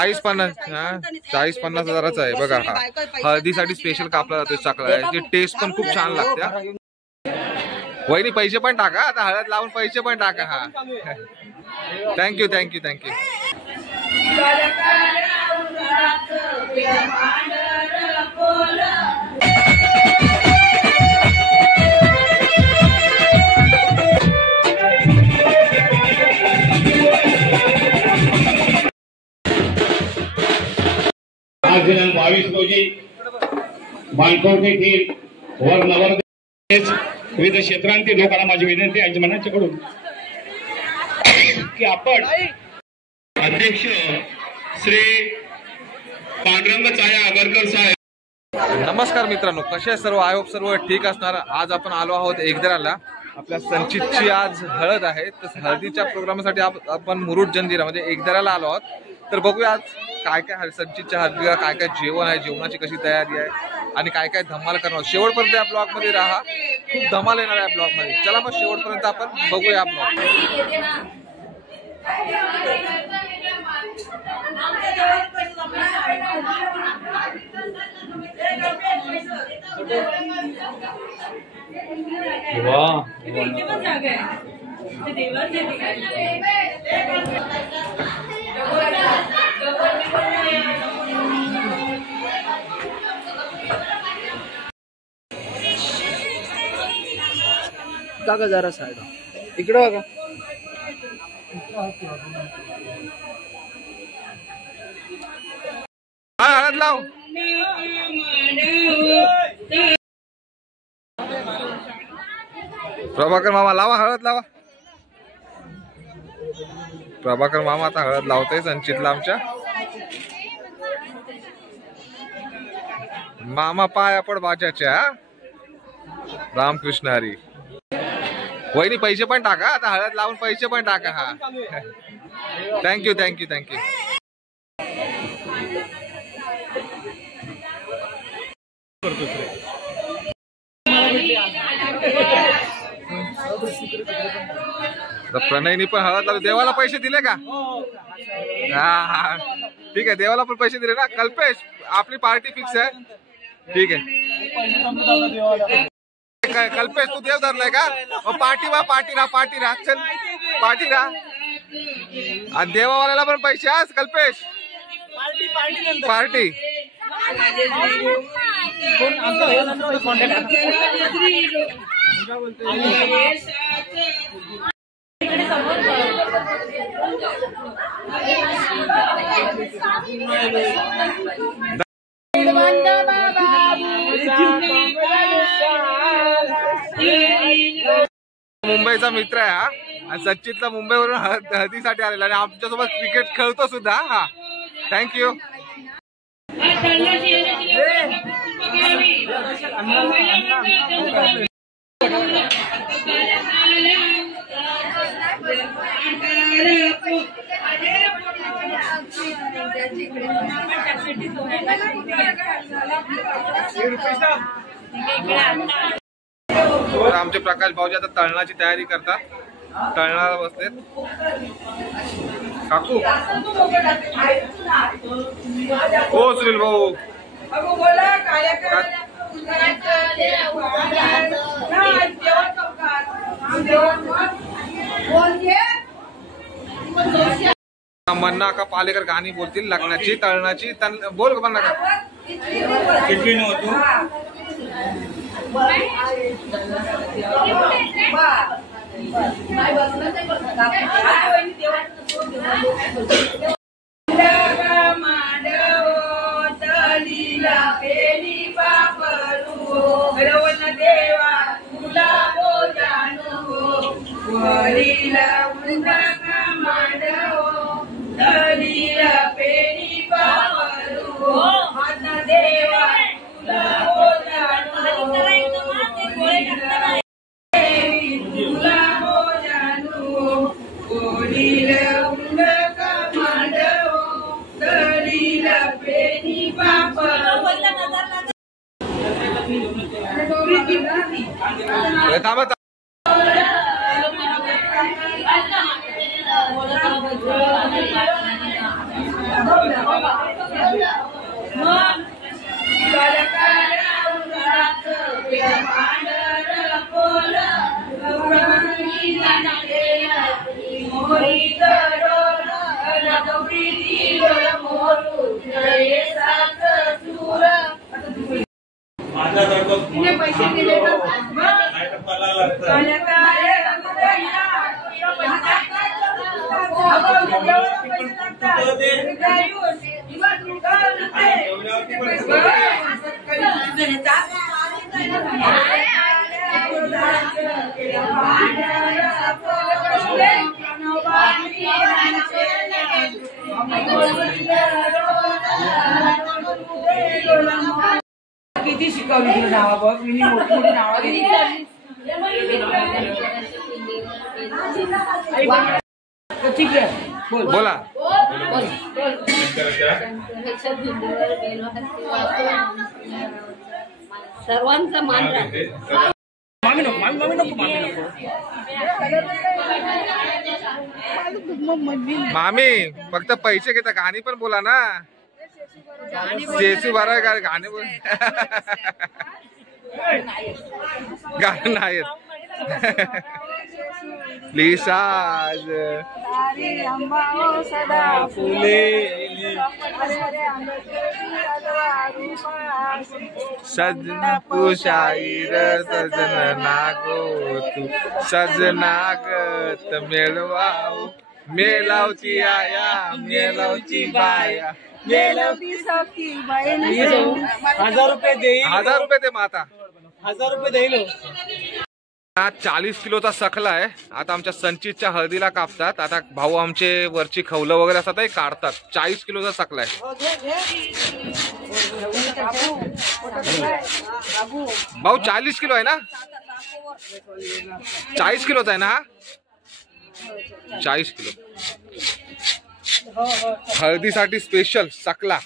40-50 40-50 हजाराचा आहे बघा हा. हळदीसाठी स्पेशल कापला जातो चाकला. याची टेस्ट पण खूप छान लागते. वहिनी पैसे पण टाका आता, हळद लावून पैसे पण टाका. हा थँक्यू थँक्यू थँक्यू. आज दिनांक 22 रोजी बांधकाम येथील वर नवर विविध क्षेत्रांतील लोकांना माझी विनंती आहे मनाच्याकडून की आपण अध्यक्ष श्री पांडुरंग छाया आगरकर साहेब. नमस्कार मित्रांनो, कसे सर्व? आय होप सर्व ठीक असणार. आज आपण आलो आहोत एकदराला. आपल्या संचितची आज हळद आहे, तर हळदीच्या प्रोग्रामसाठी आपण मुरुड जंजिरा म्हणजे एकदराला आलो आहोत. तर बघूया आज काय काय संचितच्या हळदीला काय काय जेवण आहे, जेवणाची कशी तयारी आहे आणि काय काय धमाल करणार. शेवटपर्यंत या ब्लॉग मध्ये राहा, खूप धमाल येणार आहे ब्लॉग मध्ये. चला मग शेवटपर्यंत आपण बघूया ब्लॉग. का जरा साईड इकडे बघा. हळद लाव. प्रभाकर मामा लावा, हळद लावा. प्रभाकर मामा आता हळद लावतोय संचितला आमच्या. मामा पाया पड बाजाच्या. रामकृष्ण हरी. वहिनी पैसे पण टाका आता, हळद लावून पैसे पण टाका. हा थँक्यू थँक्यू थँक्यू. प्रणयनी पण हळद लावली. देवाला पैसे दिले का? हा ठीक आहे, देवाला पण पैसे दिले ना. कल्पेश आपली पार्टी फिक्स आहे. ठीक आहे कल्पेश, तू देव धरलाय का? पार्टी वा पार्टी राहा, पार्टी राहा, चल पार्टी राहा. आणि देवावाल्याला पण पैसे आज कल्पेश. पार्टी मुंबईचा मित्र आहे हा, आणि सचितला मुंबईवरून हळदीसाठी आलेला आणि आमच्यासोबत क्रिकेट खेळतो सुद्धा. हा थँक्यू. आमचे प्रकाश भाऊजी आता तळणाची तयारी करतात. तळणाला बसलेत काकू. हो सुनील भाऊ. मन्ना का पालेकर गाणी बोलतील लग्नाची तळणाची. बोल का मन्ना का? किती शिकवली तुला नावा बघ मी मोठी मोठी नावं दिली. ठीक आहे बोला. सर्वांचा मान राहते. मामी नको मामी नको मामी नको. मामी फक्त पैसे घेता, गाणी पण बोला ना. जेसू बारा गाणे बोल. गाणं नाही प्लीज. आज सजन पुशाईर सजन नागो तू सजनागत मेळवाऊ मेलावची आया मेलावची बाया 1000 रुपये देईल. 1000 रुपये दे माता. 1000 रुपये देईल. आज 40 किलोचा सखला आहे. आता आमच्या संचितच्या हळदीला कापतात. आता भाऊ आमचे वरची खवलं वगैरे असतात ते काढतात. 40 किलोचा सखला आहे. भाऊ 40 किलो आहे ना. 40 किलोचा आहे ना हा. 40 किलो हळदीसाठी स्पेशल सकला.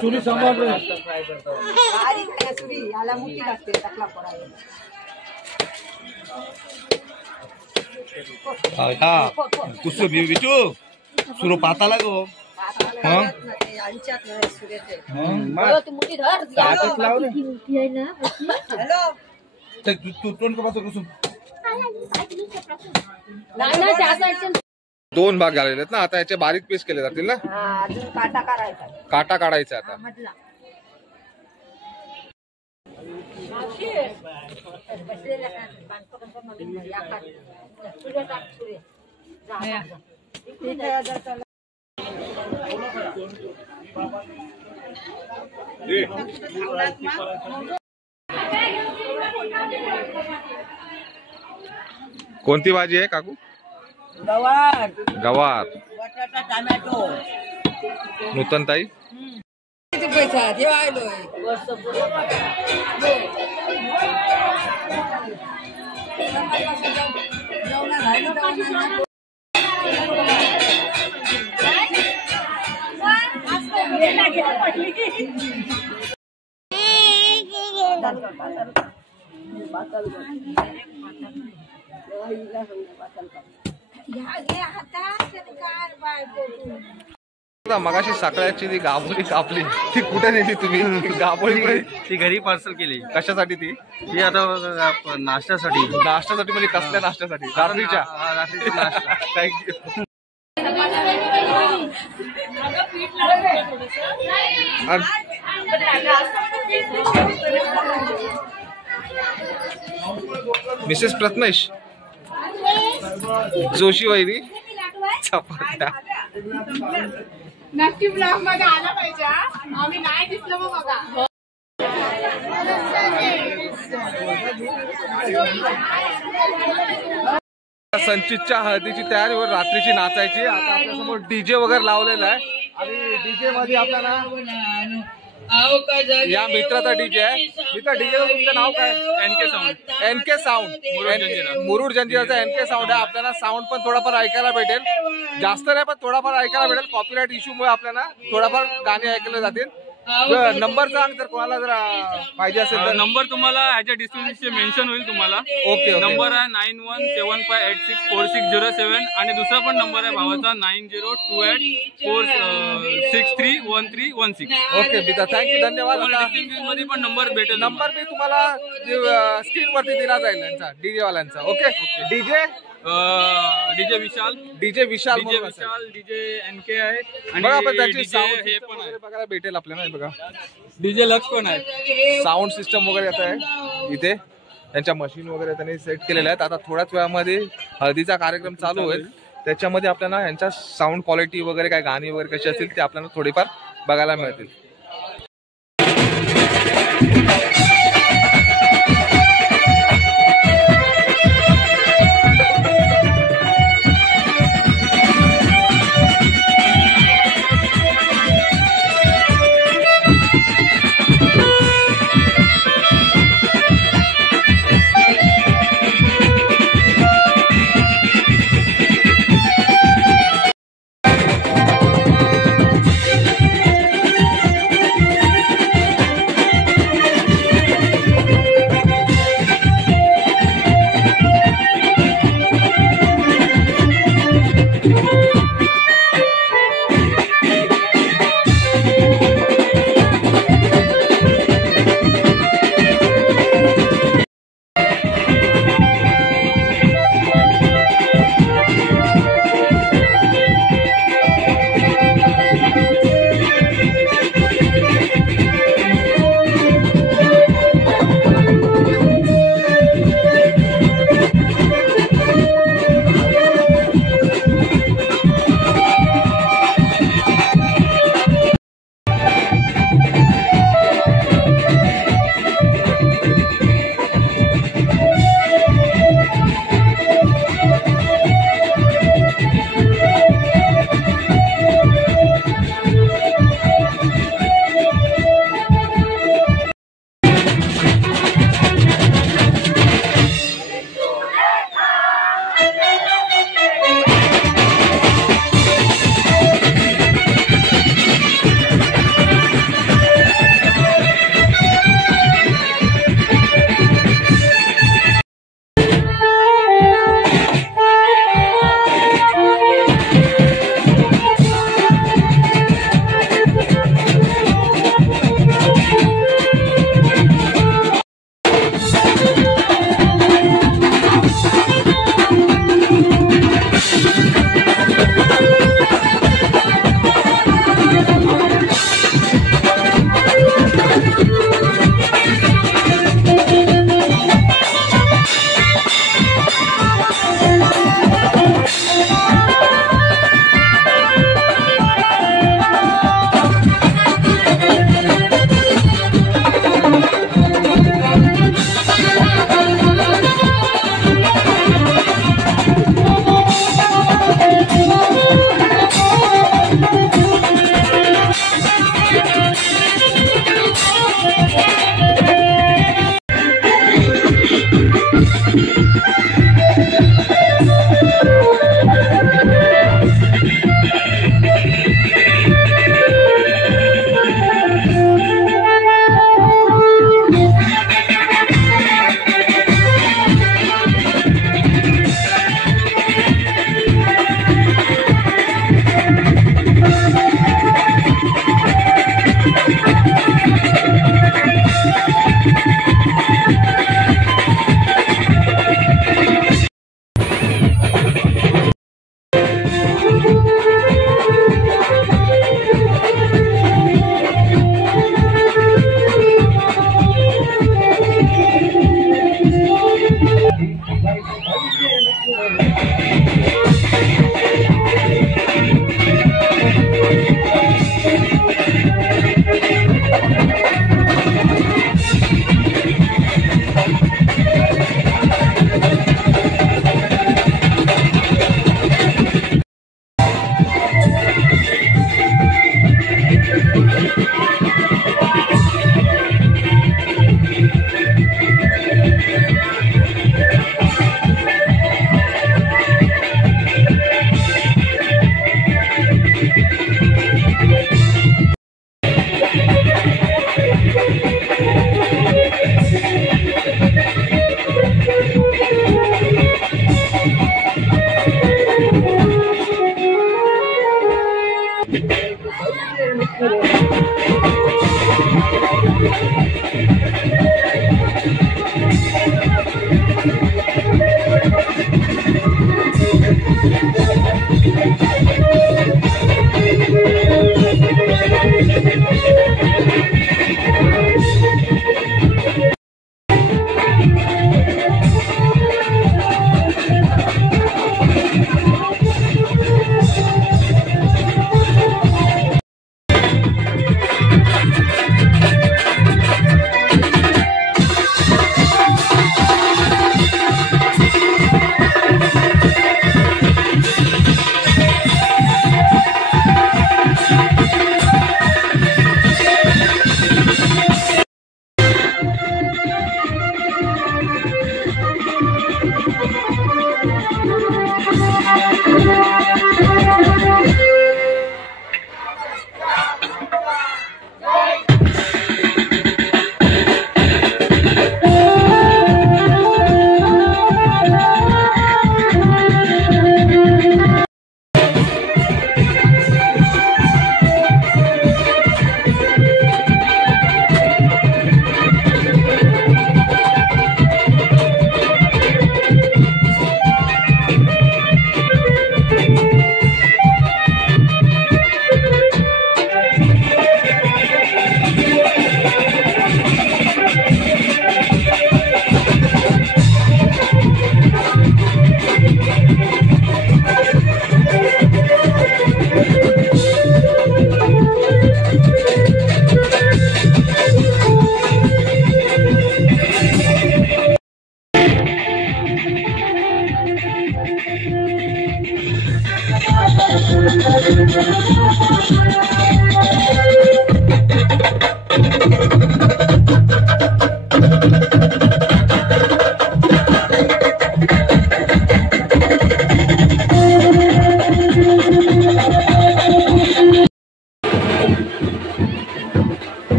सुरी सांभाळ. कुसो बिचू सुरू पाताला गो. दोन भाग झालेले आहेत ना. आता याचे बारीक पीस केले जातील ना. काटा काढायचा आता. कोणती भाजी आहे काकू. गवार गवार. बटाटा टोमॅटो. नूतन ताई किती पैसा जेवायलोय. मगाशी साखळ्याची ती गाभोळी कापली ती कुठे नेली तुम्ही. गाभोळी ती घरी पार्सल केली. कशासाठी ती. ती आता नाश्त्यासाठी. नाश्त्यासाठी म्हणजे कसल्या नाश्त्यासाठी. रात्रीच्या. नाश्ता. थँक्यू. मिसेस प्रथमेश जोशी वैरी चपात्या. नक्की ब्लॉग मध्ये आला पाहिजे. आम्ही नाही दिसलो मग बघा. संचितच्या हळदीची तयारी व रात्रीची नाचायची. आता आपल्यासमोर डीजे वगैरे लावलेला आहे आणि डीजे मध्ये आपल्याला या मित्राचा डीजे आहे. मित्र डीजे तुमचं नाव काय. NK sound. मुरुड जंजिराचा NK साऊंड आहे. आपल्याला साऊंड पण थोडाफार ऐकायला भेटेल. जास्त नाही पण थोडाफार ऐकायला भेटेल. कॉपीराइट इश्यूमुळे आपल्याला थोडाफार गाणी ऐकले जातील. नंबर सांग जर कोणाला जर पाहिजे असेल तर. नंबर तुम्हाला ह्याच्या डिस्क्रिप्शन मेन्शन होईल तुम्हाला. ओके. नंबर आहे 9175864607 आणि दुसरा पण नंबर आहे भावाचा 90284631. 971316. ओके बिता, थँक्यू, धन्यवाद. तुम्हाला आता डिस्क्रिप्शन मध्ये पण नंबर भेटेल. नंबर मी तुम्हाला स्क्रीन वरती दिला जाईल यांचा, डीजे वाल्यांचा. ओके, डीजे डीजे विशाल, डीजे विशाल डीजे म्हणून असेल. विशाल, डीजे NK आहे बघा आपण आणि त्याची डीजे साऊंड हे पण आहे, बघायला भेटेल आपल्याला. हे बघा डीजे लक्ष पण आहे. साऊंड सिस्टम वगैरे येत आहे इथे, त्यांच्या मशीन वगैरे त्यांनी सेट केलेल्या आहेत. आता थोड्याच वेळामध्ये हळदीचा कार्यक्रम चालू होईल, त्याच्यामध्ये आपल्याला यांच्या साऊंड क्वालिटी वगैरे काय गाणी वगैरे कशी असतील ते आपल्याला थोडीफार बघायला मिळतील.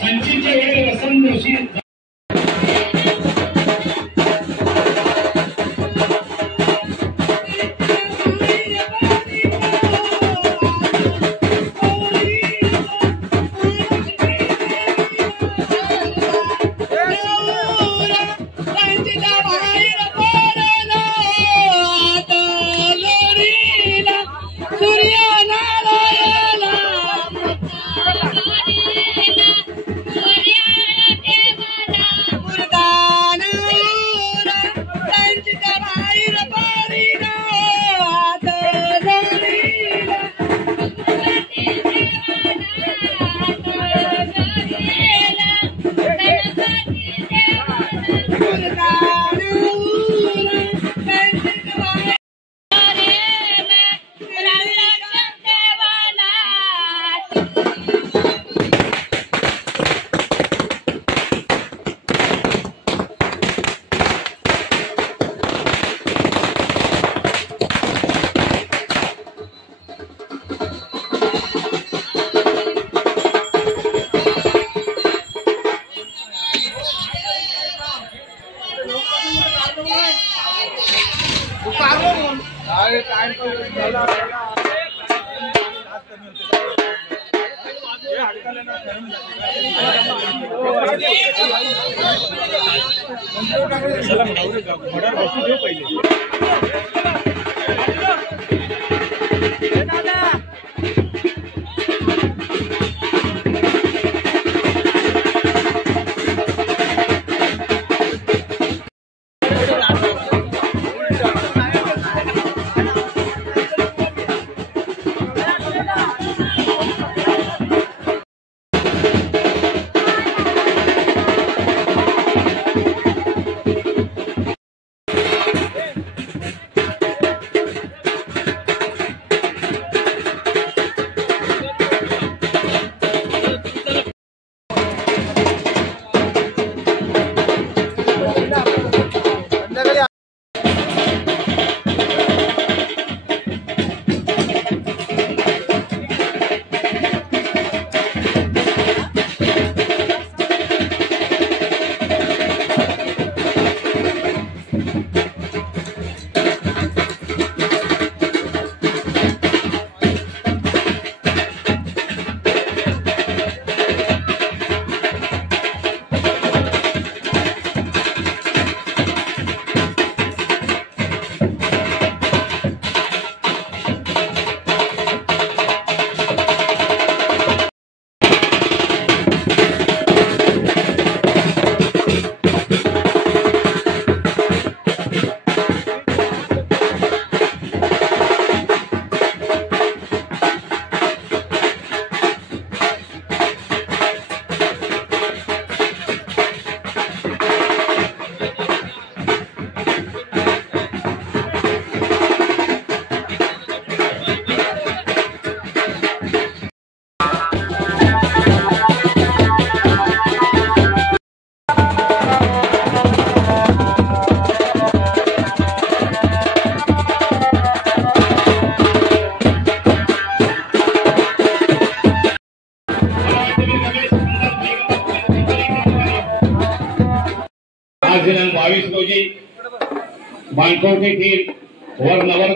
संचितच्या वेळेला वसंत जोशी दिनांक 22 रोजी बांधकोट येथील वर नवर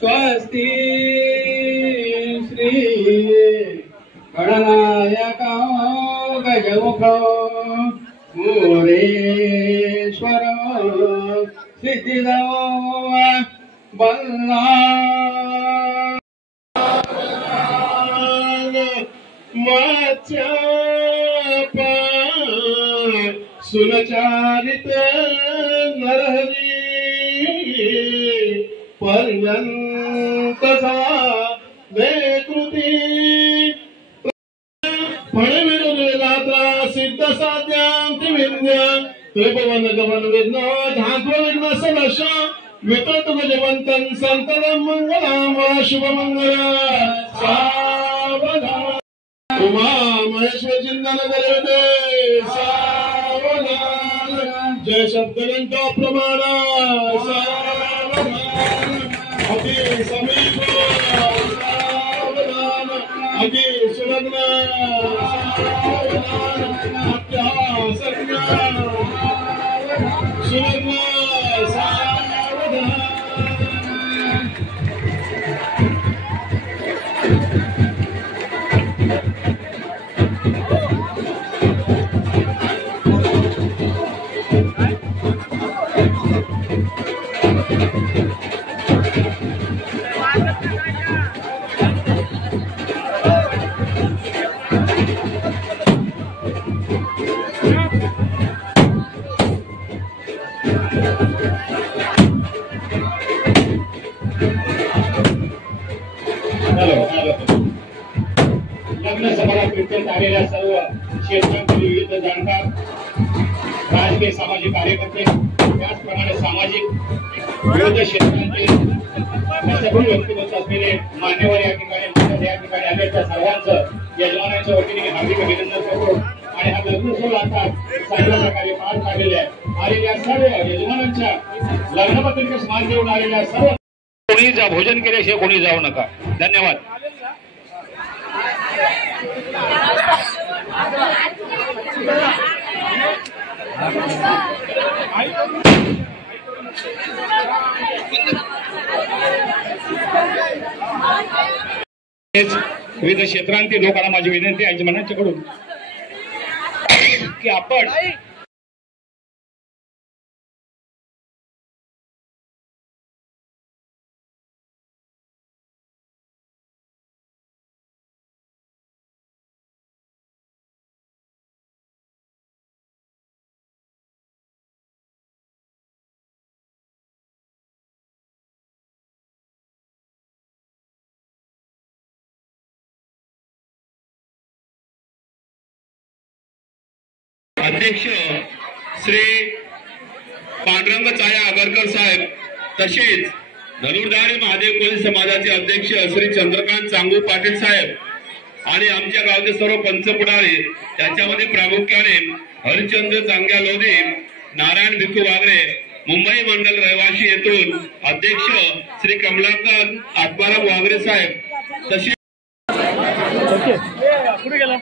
स्वस्ति श्री गणनायक गजमुख मोरेश्वर सिद्धिदेव बल्ला सुनचारित नरहरी पर्यंत कृती फणविरुद्धा सिद्ध साध्यांती विद्या त्रिभुवन गमन विघ्न धात्व विघ्न सदश वितत गजवंतन संतदम मंगलाम शुभ मंगला सावधान उमा महेश्वर चिंतन करते सावधान जय शब्दगंत प्रमाण सावधान अति समीप सावधान अति सुलग्न सावधान अत्यासन्न सुलग्न सावधान लग्न समारंभात कीर्तन आलेल्या सर्व क्षेत्रांतील विविध जाणकार राजकीय सामाजिक कार्यकर्ते त्याचप्रमाणे सामाजिक विविध क्षेत्रांचे सगळे व्यक्तिमत्व असलेले मान्यवर या ठिकाणी आलेल्या सर्वांचं यजमानांच्या वतीने हार्दिक अभिनंदन करतो आणि हा लग्न सोहळा आता चांगल्या प्रकारे पार पाडलेला आहे आलेल्या सर्व यजमानांच्या लग्नपत्रिकेस मान देऊन आलेल्या सर्व कोणी जा भोजन केल्याशिवाय कोणी जाऊ नका. धन्यवाद. विविध क्षेत्रांतील लोकांना माझी विनंती आहे यजमानांच्याकडून की आपण अध्यक्ष श्री पांडुरंग छाया आगरकर साहेब तसेच धनुर्धारी महादेव कोळी समाजाचे अध्यक्ष श्री चंद्रकांत चांगू पाटील साहेब आणि आमच्या गावचे सर्व पंचपुढारी त्याच्यामध्ये प्रामुख्याने हरिचंद्र चांग्या लोधी नारायण भिकू वागरे मुंबई मंडल रहिवासी येथून अध्यक्ष श्री कमलाकर आत्माराम वागरे साहेब तसेच पुढे गेला